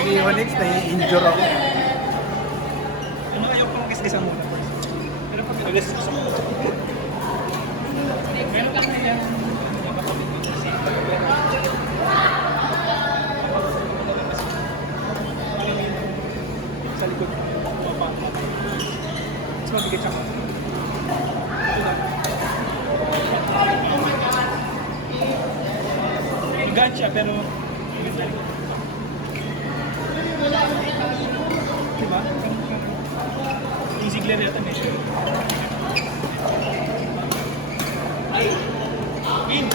Sige, Onyx, nai-injure ako. Ano ayaw pang kiss-kissan muna. Pero pag nag-kiss-kissan muna. Meron kang nila makakapit ko kasi sa likod. Mas mabigat siya. Magaan siya pero mabigat sa likod. Diba? Yung Ziggler yata medyo. In!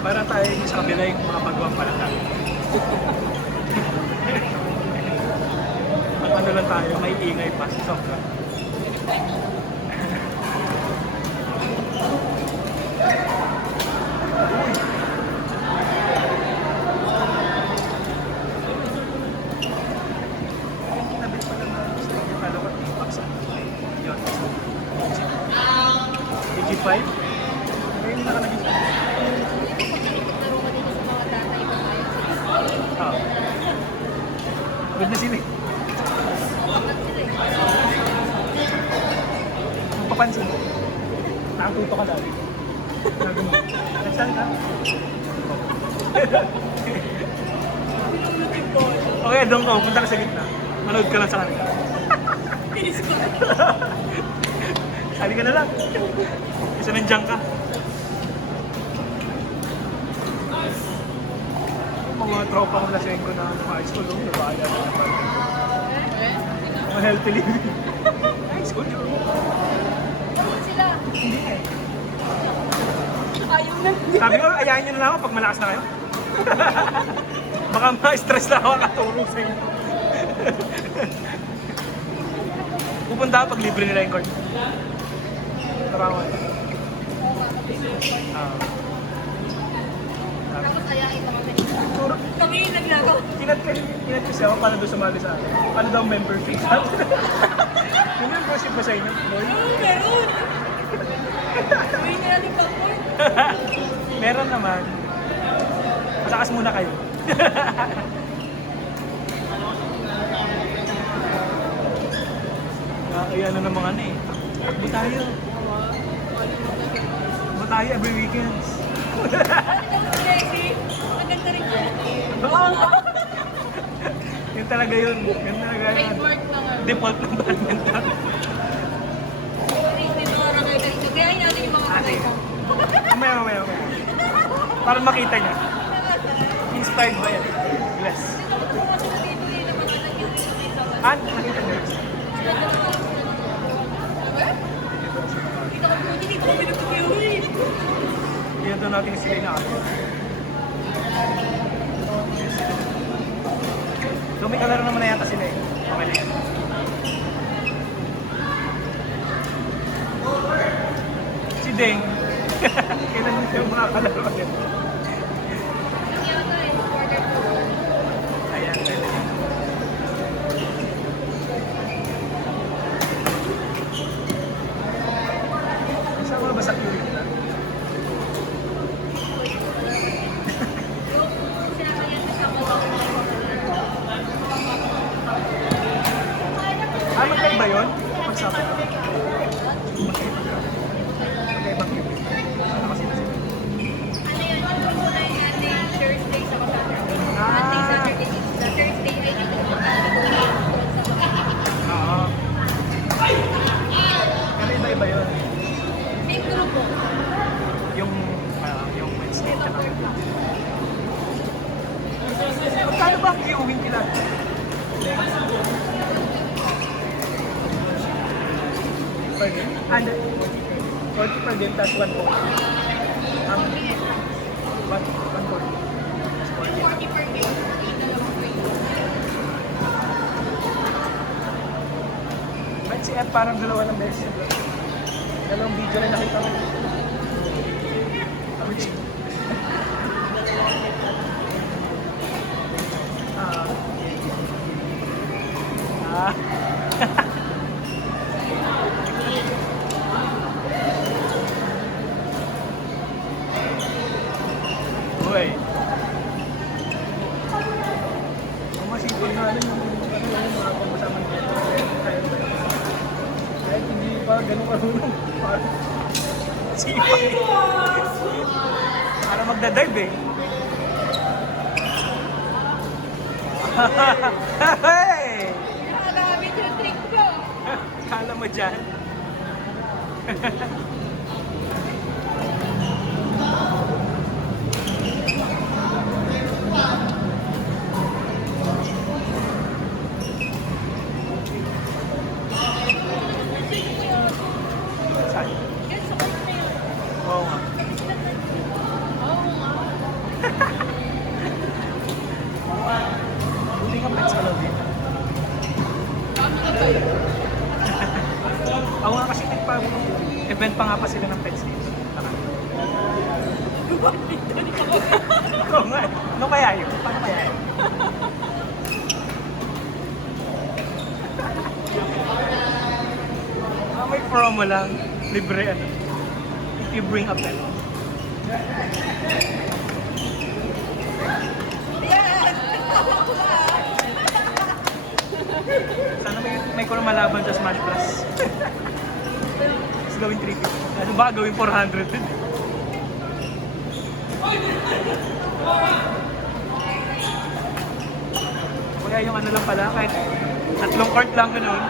Parang tayo yung sa kabila yung mga pagawang pala tayo. Ang ano lang tayo, may ingay pa sa sobra. Nabit pa lang natin sa inyo, kala ko T-Max ano. Yun. DG5? Ngayon na nakalagay sa good na sila eh. Kung papansin mo, nakatuto ka lagi. Nagsan ka? Okay, doon ko. Punta ka sa gitna. Manood ka lang sa kanila. Sali ka na lang. Isa nandiyan ka. Mga tropa kong laseng ko na high school, nabaya na naman. Mga healthy living. High school yun. Sila. Hindi eh. Ayaw na. Sabi ko, ayahin nyo na lang ako pag malakas na kayo. Baka ma-stress na ako katulong sa inyo. Pupunta ako pag libre nila yung court. Tarawan. Tapos ayain ka kami. Turo. Kami yung naglagaw. Kinat kasi ako paano doon sumali sa akin. Paano daw membership? Yung membership ba sa inyo? Oo, meron. Gawin na natin pang-court. Meron naman. Masakas muna kayo. Ayan na naman ano eh. Takbo tayo. Takbo tayo every weekends. Jesse, maganda rin siya. Yun talaga yun. Yun talaga yun. Trademark na nga. Default ng badminton. Sorry, may mga rangay ka rito. Gayahin natin yung mga kamay ko. Mamaya. Para makita niya. Inspired ba yan? Yes. Nakita niya. Dito ko po, dito ko pinagpapiyuhin. Yan doon natin sila inaano. So may kalaro naman na yata sila eh. Okay na yan. Si Deng. Kailan yung mga kalaro yan? Ayan, pwede. Sama ba sa curriculum na? Magkaiba yun? Pagsapit. Magkaibang yun. Ano kasi na sila? Ano yun? Yung kulay natin Thursday sa Saturday. Monday, Saturday, sa Thursday ay dito ko Oo. Pero iba-iba yun. may grupo. Yung Wednesday na lang. Magkano ba ang iuwin nila? Per game? 40 per game, tas 1 point. 40 per game. Ba't si F parang dalawa ng beses? Dalawang video rin nakita ko. Ouch. ganun marunong. Sipag. Para magdadive eh. Hey! Nakagamit yung trick ko. Kala mo dyan? Saan? Yan, sa kanya na yun. Oo nga. Oo nga. Buti nga pets ka lang din. Kami na tayo. Ako nga kasi event pa nga pa sila ng pets dito. Saka. Oo nga eh. Ano kaya yun? Paano kaya yun? May promo lang. Libre ano. If you bring a pet. Sana may kurang malaban sa Smash Plus. Tapos gawin 350. Ano ba? Gawin 400 din. Kaya yung ano lang pala, kahit tatlong court lang ganun.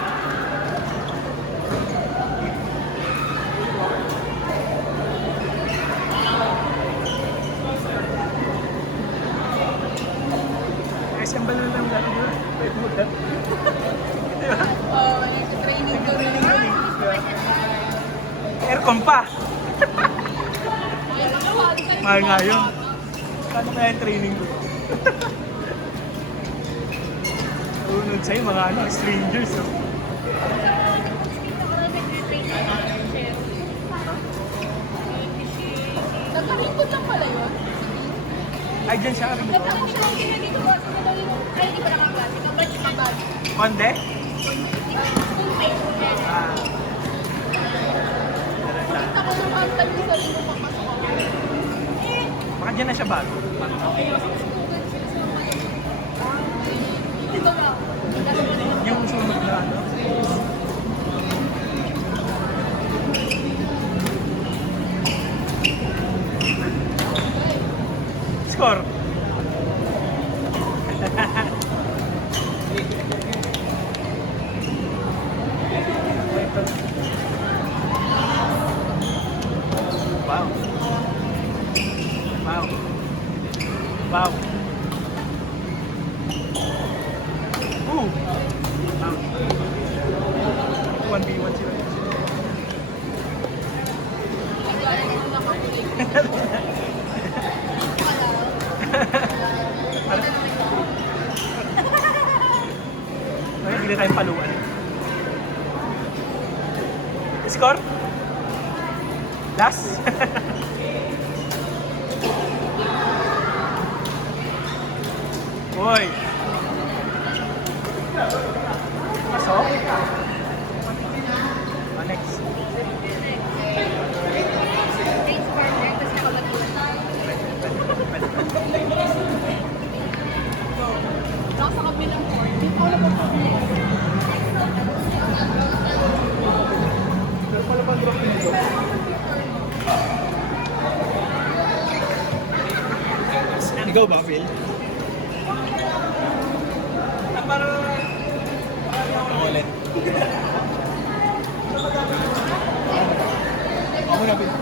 SM ba lang lang doon? May bulat. Oo, yung training ko rin. Aircon pa! Mahal nga yun. Paano kaya yung training ko? Unod sa'yo mga ano, strangers. Oh. Nagkaringkod lang pala yun. Ay, dyan siya. Nagkaringkod lang kaya dito ko. Ay, hindi pa nakaklase. Kapag kapag. Konde? Full face. Ah. Nakita ko nung ang tayo sa lino papasok ako. Baka dyan na siya bago. Dito ba? Yung sunod na ano. Score. Wow. Wow. Wow. Ooh. Wow. 1v1 sila. Ay, hindi na tayong paluan. Score? Last? Uy! Pasok? Next. Face partner, tapos nakabatulan. Nasa kabilang board, hindi ko alam kung Ikaw ba, Phil? Ulit. Ako na, Phil.